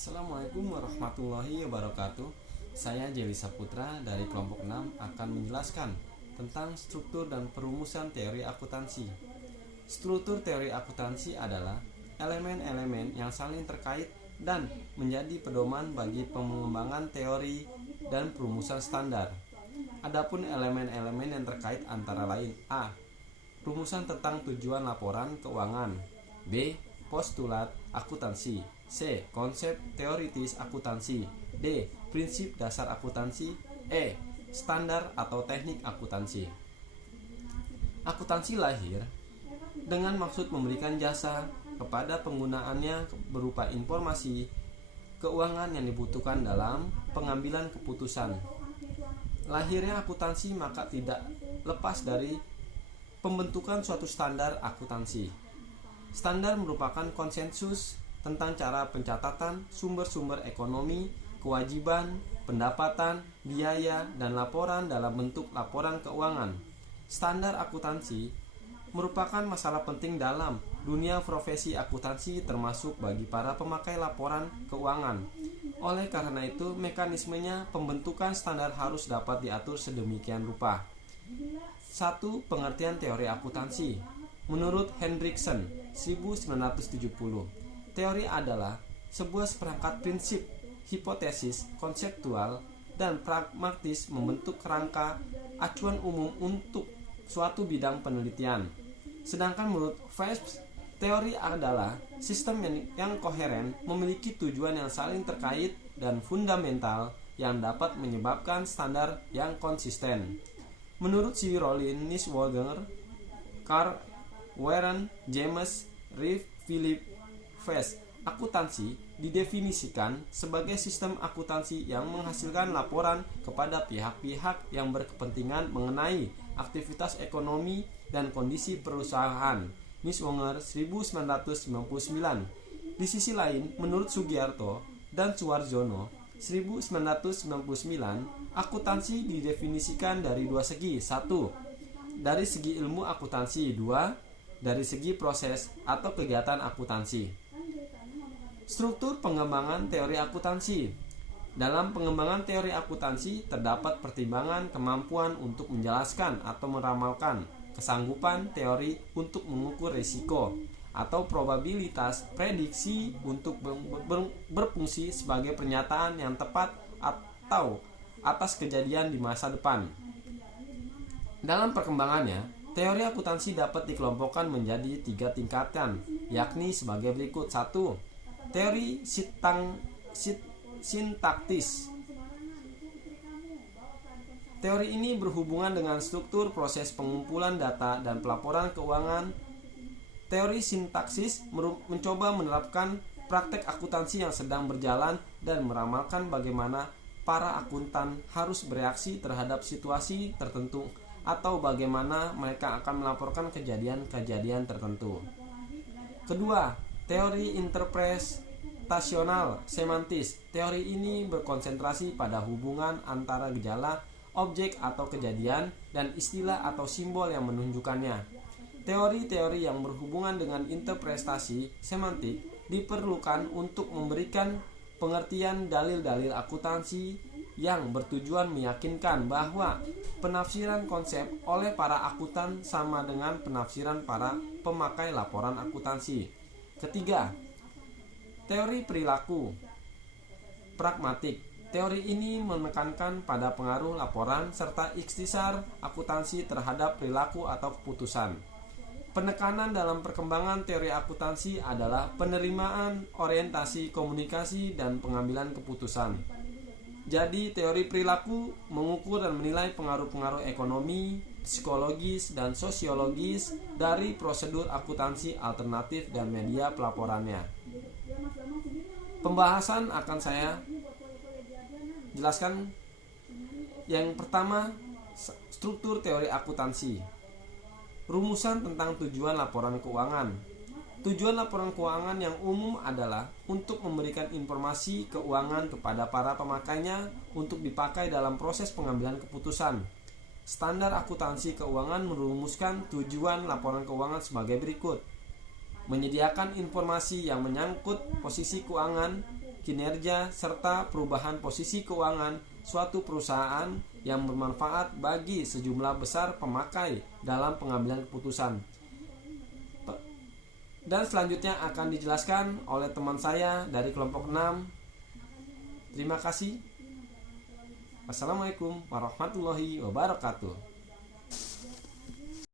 Assalamualaikum warahmatullahi wabarakatuh. Saya Jeli Saputra dari kelompok 6 akan menjelaskan tentang struktur dan perumusan teori akuntansi. Struktur teori akuntansi adalah elemen-elemen yang saling terkait dan menjadi pedoman bagi pengembangan teori dan perumusan standar. Adapun elemen-elemen yang terkait antara lain: A. Rumusan tentang tujuan laporan keuangan. B. Postulat akuntansi. C. Konsep teoritis akuntansi. D. Prinsip dasar akuntansi. E. Standar atau teknik akuntansi. Akuntansi lahir dengan maksud memberikan jasa kepada penggunaannya berupa informasi keuangan yang dibutuhkan dalam pengambilan keputusan. Lahirnya akuntansi maka tidak lepas dari pembentukan suatu standar akuntansi. Standar merupakan konsensus tentang cara pencatatan sumber-sumber ekonomi, kewajiban, pendapatan, biaya, dan laporan dalam bentuk laporan keuangan. Standar akuntansi merupakan masalah penting dalam dunia profesi akuntansi termasuk bagi para pemakai laporan keuangan. Oleh karena itu, mekanismenya pembentukan standar harus dapat diatur sedemikian rupa. 1. Pengertian teori akuntansi. Menurut Hendriksen 1970, teori adalah sebuah seperangkat prinsip, hipotesis, konseptual, dan pragmatis membentuk kerangka acuan umum untuk suatu bidang penelitian. Sedangkan menurut Phelps, teori adalah sistem yang koheren, memiliki tujuan yang saling terkait dan fundamental yang dapat menyebabkan standar yang konsisten. Menurut C. Rollin, Niswonger, Carl Warren, James, Reeve, Philip, Fest, akuntansi didefinisikan sebagai sistem akuntansi yang menghasilkan laporan kepada pihak-pihak yang berkepentingan mengenai aktivitas ekonomi dan kondisi perusahaan. Niswonger 1999. Di sisi lain, menurut Sugiarto dan Suwarjono 1999, akuntansi didefinisikan dari dua segi. 1. Dari segi ilmu akuntansi. 2. Dari segi proses atau kegiatan akuntansi. Struktur pengembangan teori akuntansi. Dalam pengembangan teori akuntansi terdapat pertimbangan kemampuan untuk menjelaskan atau meramalkan, kesanggupan teori untuk mengukur risiko, atau probabilitas prediksi untuk berfungsi sebagai pernyataan yang tepat atau atas kejadian di masa depan. Dalam perkembangannya, teori akuntansi dapat dikelompokkan menjadi 3 tingkatan, yakni sebagai berikut. 1. Teori sintaktis. Teori ini berhubungan dengan struktur proses pengumpulan data dan pelaporan keuangan. Teori sintaksis mencoba menerapkan praktek akuntansi yang sedang berjalan dan meramalkan bagaimana para akuntan harus bereaksi terhadap situasi tertentu atau bagaimana mereka akan melaporkan kejadian-kejadian tertentu. Kedua, teori interpretasional semantis. Teori ini berkonsentrasi pada hubungan antara gejala, objek atau kejadian, dan istilah atau simbol yang menunjukkannya. Teori-teori yang berhubungan dengan interpretasi semantik diperlukan untuk memberikan pengertian dalil-dalil akuntansi yang bertujuan meyakinkan bahwa penafsiran konsep oleh para akuntan sama dengan penafsiran para pemakai laporan akuntansi. Ketiga, teori perilaku pragmatik. Teori ini menekankan pada pengaruh laporan serta ikhtisar akuntansi terhadap perilaku atau keputusan. Penekanan dalam perkembangan teori akuntansi adalah penerimaan, orientasi, komunikasi, dan pengambilan keputusan. Jadi, teori perilaku mengukur dan menilai pengaruh-pengaruh ekonomi, psikologis, dan sosiologis dari prosedur akuntansi alternatif dan media pelaporannya. Pembahasan akan saya jelaskan. Yang pertama, struktur teori akuntansi. Rumusan tentang tujuan laporan keuangan. Tujuan laporan keuangan yang umum adalah untuk memberikan informasi keuangan kepada para pemakainya untuk dipakai dalam proses pengambilan keputusan. Standar akuntansi keuangan merumuskan tujuan laporan keuangan sebagai berikut: menyediakan informasi yang menyangkut posisi keuangan, kinerja, serta perubahan posisi keuangan suatu perusahaan yang bermanfaat bagi sejumlah besar pemakai dalam pengambilan keputusan. Dan selanjutnya akan dijelaskan oleh teman saya dari kelompok 6. Terima kasih. Wassalamualaikum warahmatullahi wabarakatuh.